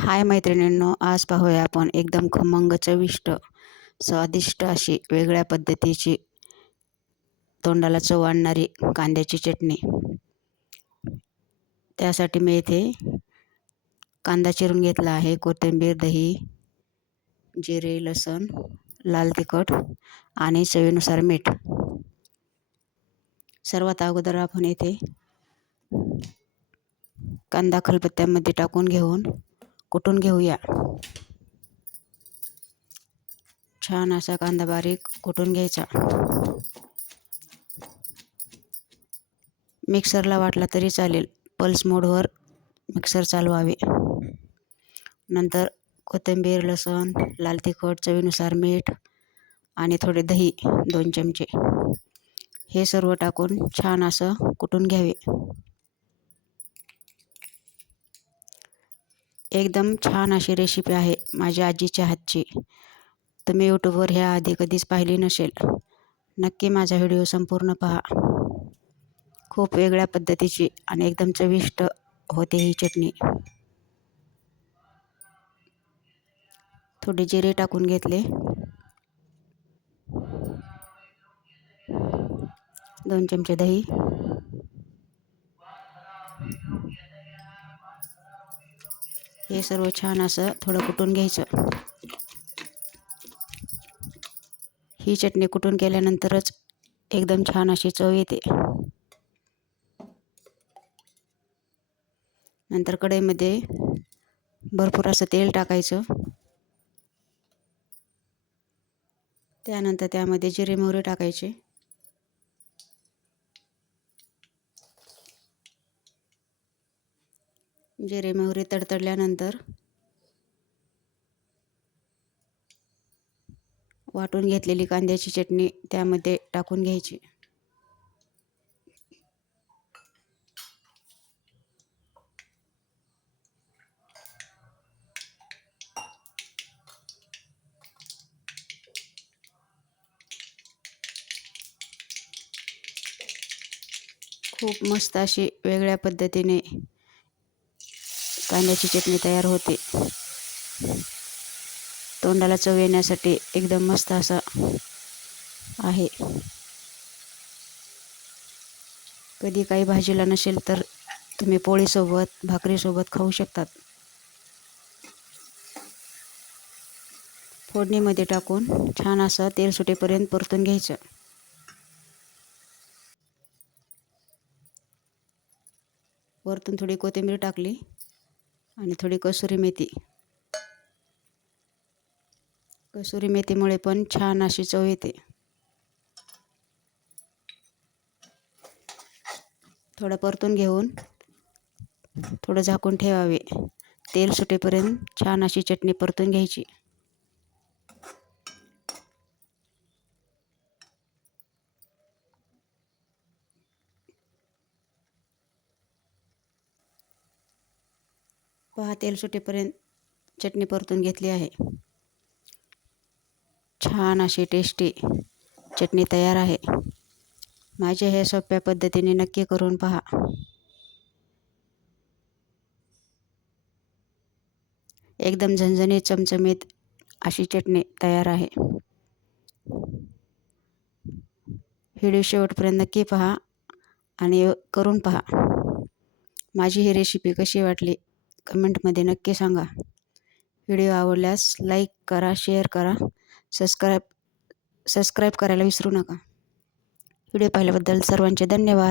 हाय मैत्रिणींनो, आज पाहूया आपण एकदम खमंग चविष्ट स्वादिष्ट अशी वेगळ्या पद्धतीची तोंडाला चव आणणारी कांद्याची चटणी। त्यासाठी मी इथे कांदा चिरून घेतला आहे, कोथिंबीर, दही, जिरे, लसूण, लाल तिखट आणि चवीनुसार मीठ। सर्वात अगोदर आपण इथे कांदा खलबत्त्यामध्ये टाकून घेऊन कुटून घेऊया। छान असा कांदा बारीक कुटून घ्यायचा। मिक्सरला वाटला तरी चालेल, पल्स मोडवर मिक्सर चालवावे। नंतर कोथिंबीर, लसूण, लाल तिखट, चवीनुसार मीठ आणि थोडे दही 2 चमचे हे सर्व टाकून छान असं कुटून घ्यावे। एकदम छान अशी रेसिपी आहे माझ्या आजीच्या हातची। तुम्ही यूट्यूबवर ह्या आधी कधीच पाहिली नसेल, नक्की माझा व्हिडिओ संपूर्ण पहा। खूप वेगळ्या पद्धतीची आणि एकदम चविष्ट होते ही चटणी। थोडे जिरे टाकून घेतले, 2 चमचे दही, हे सर्व छान असं थोडं कुटून घ्यायचं। ही चटणी कुटून केल्यानंतरच एकदम छान अशी चव येते। नंतर कढईमध्ये भरपूर असं तेल टाकायचं। त्यानंतर त्यामध्ये जिरे मोहरी टाकायचे। जिरे मोहरी तडतडल्यानंतर वाटून घेतलेली कांद्याची चटणी त्यामध्ये टाकून घ्यायची। खूप मस्त अशी वेगळ्या पद्धतीने कांद्याची चटणी तयार होते। तोंडाला चव येण्यासाठी एकदम मस्त असा आहे। कधी काही भाजीला नसेल तर तुम्ही पोळीसोबत, भाकरीसोबत खाऊ शकतात। फोडणीमध्ये टाकून छान असं तेल सुटेपर्यंत परतून घ्यायचं। वरतून थोडी कोथिंबीर टाकली आणि थोडी कसुरी मेथी। कसुरी मेथीमुळे पण छान अशी चव येते। थोडं परतून घेऊन थोडं झाकून ठेवावे। तेल सुटेपर्यंत छान अशी चटणी परतून घ्यायची। पहा, तेल सुटेपर्यंत चटणी परतून घेतली आहे। छान अशी टेस्टी चटणी तयार आहे। माझ्या ह्या सोप्या पद्धतीने नक्की करून पहा। एकदम झणझणीत चमचमीत अशी चटणी तयार आहे। व्हिडिओ शेवटपर्यंत नक्की पहा आणि करून पहा। माझी ही रेसिपी कशी वाटली कमेंटमध्ये नक्की सांगा। व्हिडिओ आवडल्यास लाईक करा, शेअर करा, सबस्क्राईब करायला विसरू नका। व्हिडिओ पाहिल्याबद्दल सर्वांचे धन्यवाद।